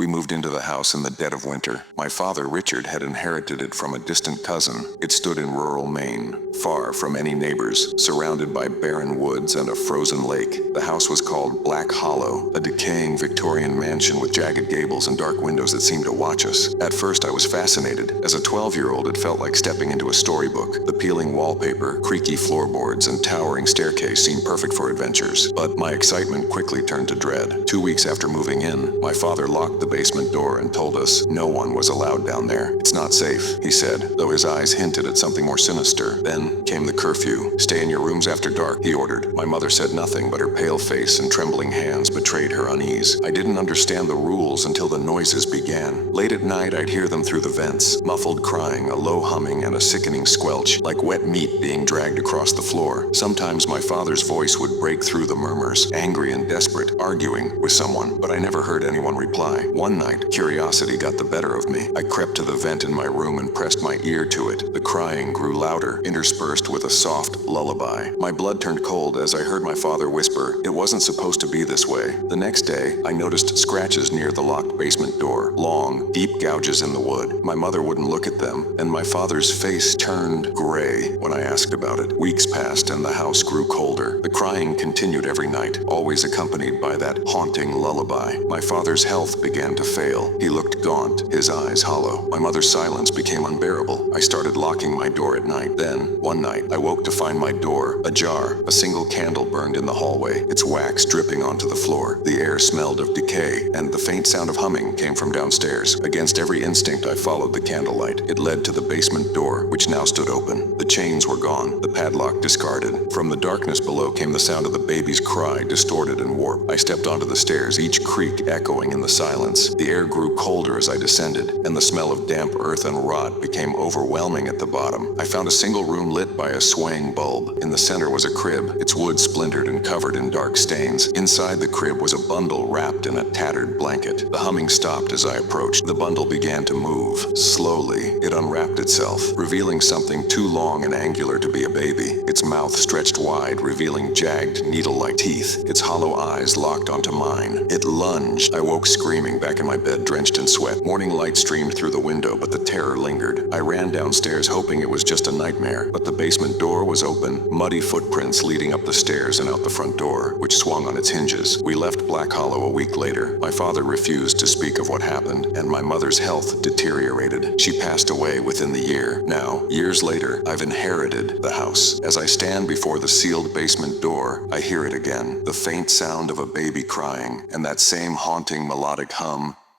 We moved into the house in the dead of winter. My father, Richard, had inherited it from a distant cousin. It stood in rural Maine, far from any neighbors, surrounded by barren woods and a frozen lake. The house was called Black Hollow, a decaying Victorian mansion with jagged gables and dark windows that seemed to watch us. At first, I was fascinated. As a 12-year-old, it felt like stepping into a storybook. The peeling wallpaper, creaky floorboards, and towering staircase seemed perfect for adventures. But my excitement quickly turned to dread. 2 weeks after moving in, my father locked the basement door and told us no one was allowed down there. "It's not safe," he said, though his eyes hinted at something more sinister. Then came the curfew. "Stay in your rooms after dark," he ordered. My mother said nothing, but her pale face and trembling hands betrayed her unease. I didn't understand the rules until the noises began. Late at night, I'd hear them through the vents, muffled crying, a low humming, and a sickening squelch, like wet meat being dragged across the floor. Sometimes my father's voice would break through the murmurs, angry and desperate, arguing with someone, but I never heard anyone reply. One night, curiosity got the better of me. I crept to the vent in my room and pressed my ear to it. The crying grew louder, interspersed with a soft lullaby. My blood turned cold as I heard my father whisper, "It wasn't supposed to be this way." The next day, I noticed scratches near the locked basement door, long, deep gouges in the wood. My mother wouldn't look at them, and my father's face turned gray when I asked about it. Weeks passed and the house grew colder. The crying continued every night, always accompanied by that haunting lullaby. My father's health began to fail. He looked gaunt, his eyes hollow. My mother's silence became unbearable. I started locking my door at night. Then, one night, I woke to find my door ajar. A single candle burned in the hallway, its wax dripping onto the floor. The air smelled of decay, and the faint sound of humming came from downstairs. Against every instinct, I followed the candlelight. It led to the basement door, which now stood open. The chains were gone, the padlock discarded. From the darkness below came the sound of the baby's cry, distorted and warped. I stepped onto the stairs, each creak echoing in the silence. The air grew colder as I descended, and the smell of damp earth and rot became overwhelming at the bottom. I found a single room lit by a swaying bulb. In the center was a crib, its wood splintered and covered in dark stains. Inside the crib was a bundle wrapped in a tattered blanket. The humming stopped as I approached. The bundle began to move. Slowly, it unwrapped itself, revealing something too long and angular to be a baby. Its mouth stretched wide, revealing jagged, needle-like teeth. Its hollow eyes locked onto mine. It lunged. I woke screaming back in my bed, drenched in sweat. Morning light streamed through the window, but the terror lingered. I ran downstairs, hoping it was just a nightmare, but the basement door was open, muddy footprints leading up the stairs and out the front door, which swung on its hinges. We left Black Hollow a week later. My father refused to speak of what happened, and my mother's health deteriorated. She passed away within the year. Now, years later, I've inherited the house. As I stand before the sealed basement door, I hear it again, the faint sound of a baby crying, and that same haunting melodic hum,